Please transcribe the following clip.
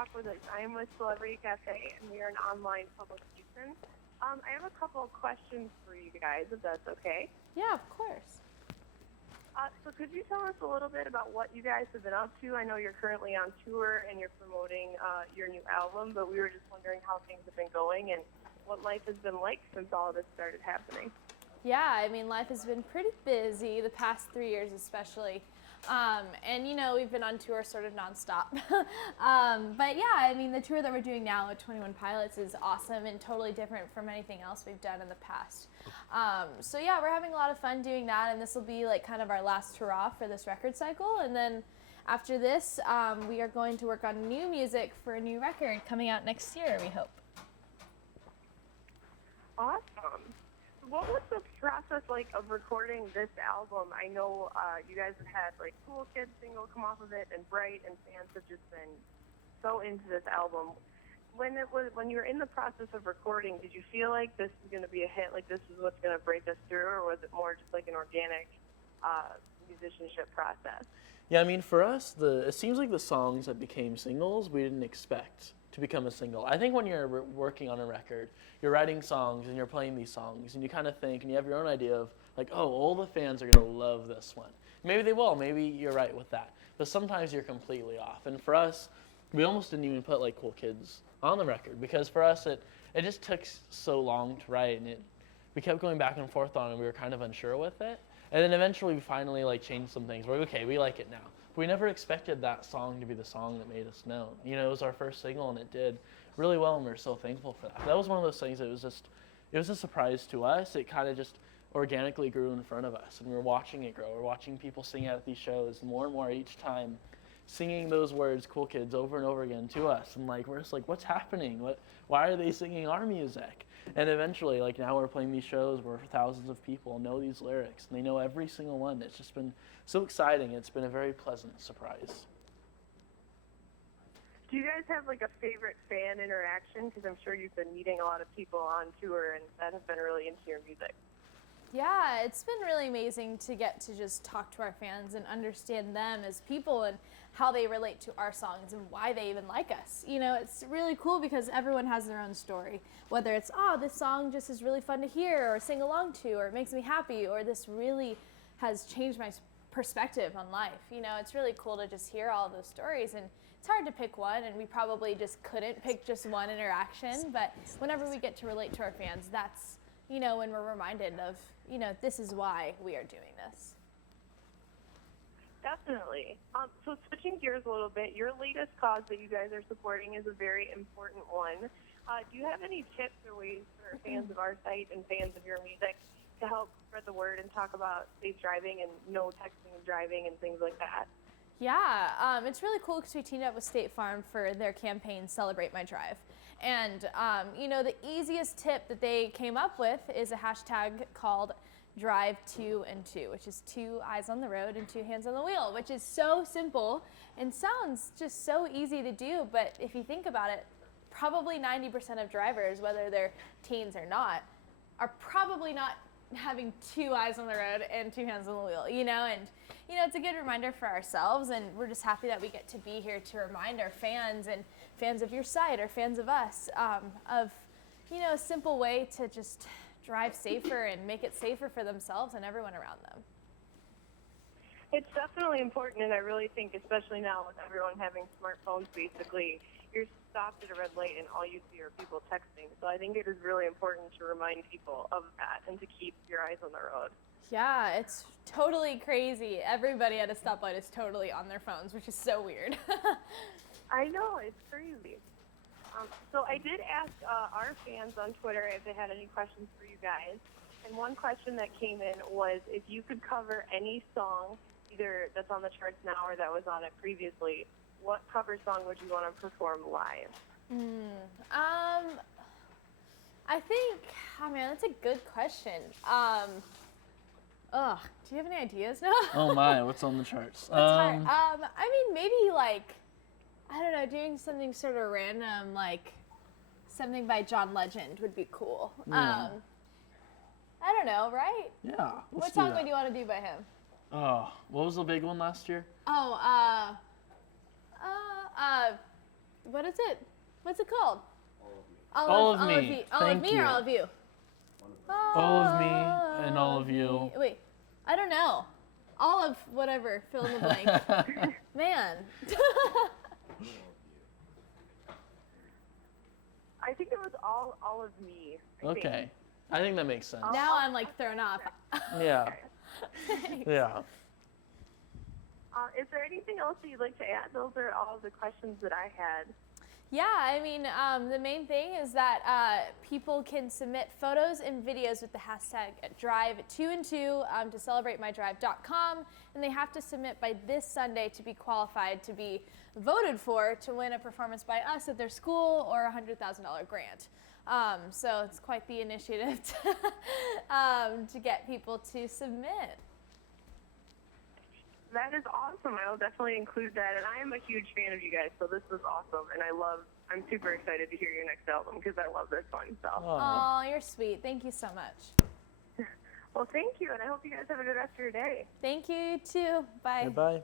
talk with us. I am with Celebrity Cafe, and we are an online publication. I have a couple of questions for you guys, if that's okay. Yeah, of course. So could you tell us a little bit about what you guys have been up to? I know you're currently on tour and you're promoting your new album, but we were just wondering how things have been going and what life has been like since all of this started happening. Yeah, I mean, life has been pretty busy the past 3 years especially. And, you know, we've been on tour sort of nonstop. But yeah, I mean, the tour that we're doing now with 21 Pilots is awesome and totally different from anything else we've done in the past. So yeah, we're having a lot of fun doing that, and this will be like kind of our last hurrah for this record cycle. And then after this, we are going to work on new music for a new record coming out next year, we hope. Awesome. What was the process like of recording this album? I know you guys have had like Cool Kids single come off of it, and Bright, and fans have just been so into this album. When you were in the process of recording, did you feel like this is going to be a hit, like this is what's going to break us through, or was it more just like an organic musicianship process? Yeah, I mean, for us, it seems like the songs that became singles we didn't expect to become a single. I think when you're working on a record, you're writing songs and you're playing these songs, and you kind of think, and you have your own idea of like, oh, all the fans are going to love this one. Maybe they will. Maybe you're right with that. But sometimes you're completely off. And for us, we almost didn't even put like Cool Kids on the record, because for us it just took so long to write, and we kept going back and forth on it, and we were kind of unsure with it. And then eventually we finally like changed some things. We're like, okay, we like it now. But we never expected that song to be the song that made us known. You know, it was our first single, and it did really well, and we're so thankful for that. That was one of those things that it was a surprise to us. It kind of just organically grew in front of us, and we were watching it grow. We're watching people sing at these shows more and more each time, singing those words, Cool Kids, over and over again to us. And like, we're just like, what's happening? Why are they singing our music? And eventually, like, now we're playing these shows where thousands of people know these lyrics, and they know every single one. It's just been so exciting. It's been a very pleasant surprise. Do you guys have like a favorite fan interaction? Because I'm sure you've been meeting a lot of people on tour and that have been really into your music. Yeah, it's been really amazing to get to just talk to our fans and understand them as people and how they relate to our songs and why they even like us. You know, it's really cool because everyone has their own story. Whether it's, oh, this song just is really fun to hear or sing along to, or it makes me happy, or this really has changed my perspective on life. You know, it's really cool to just hear all of those stories, and it's hard to pick one, and we probably just couldn't pick just one interaction, but whenever we get to relate to our fans, that's, you know, when we're reminded of, you know, this is why we are doing this. Definitely. So switching gears a little bit, your latest cause that you guys are supporting is a very important one. Do you have any tips or ways for fans of our site and fans of your music to help spread the word and talk about safe driving and no texting and driving and things like that? Yeah, it's really cool because we teamed up with State Farm for their campaign, Celebrate My Drive. And, you know, the easiest tip that they came up with is a hashtag called Drive 2 and 2, which is 2 eyes on the road and 2 hands on the wheel, which is so simple and sounds just so easy to do. But if you think about it, probably 90% of drivers, whether they're teens or not, are probably not having 2 eyes on the road and 2 hands on the wheel, you know? And, you know, it's a good reminder for ourselves, and we're just happy that we get to be here to remind our fans and fans of your site or fans of us of, you know, a simple way to just drive safer and make it safer for themselves and everyone around them. It's definitely important, and I really think, especially now with everyone having smartphones, basically, you're stopped at a red light and all you see are people texting. So I think it is really important to remind people of that and to keep your eyes on the road. Yeah, it's totally crazy. Everybody at a stoplight is totally on their phones, which is so weird. I know, it's crazy. So I did ask our fans on Twitter if they had any questions for you guys. And one question that came in was if you could cover any song, either that's on the charts now or that was on it previously, what cover song would you want to perform live? I think, oh man, that's a good question. Do you have any ideas? No. Oh my, what's on the charts? It's hard. I mean, maybe like, I don't know, doing something sort of random, like something by John Legend would be cool. Yeah. I don't know, right? Yeah. What song would you want to do by him? Oh, what was the big one last year? Oh, What is it? What's it called? All of me. You. All of Thank me you. or all of you? All of me and all of you. me. Wait, I don't know. All of whatever, fill in the blank. Man. I think it was all of me. I think. Okay. I think that makes sense. Now I'm like thrown off. Yeah. Yeah. Is there anything else that you'd like to add? Those are all the questions that I had. Yeah, I mean, the main thing is that people can submit photos and videos with the hashtag drive2and2 to celebratemydrive.com, and they have to submit by this Sunday to be qualified to be voted for to win a performance by us at their school or a $100,000 grant. So it's quite the initiative to get people to submit. That is awesome. I will definitely include that. And I am a huge fan of you guys, so this was awesome. And I'm super excited to hear your next album because I love this one. So. Oh, you're sweet. Thank you so much. Well, thank you, and I hope you guys have a good rest of your day. Thank you, too. Bye. Bye.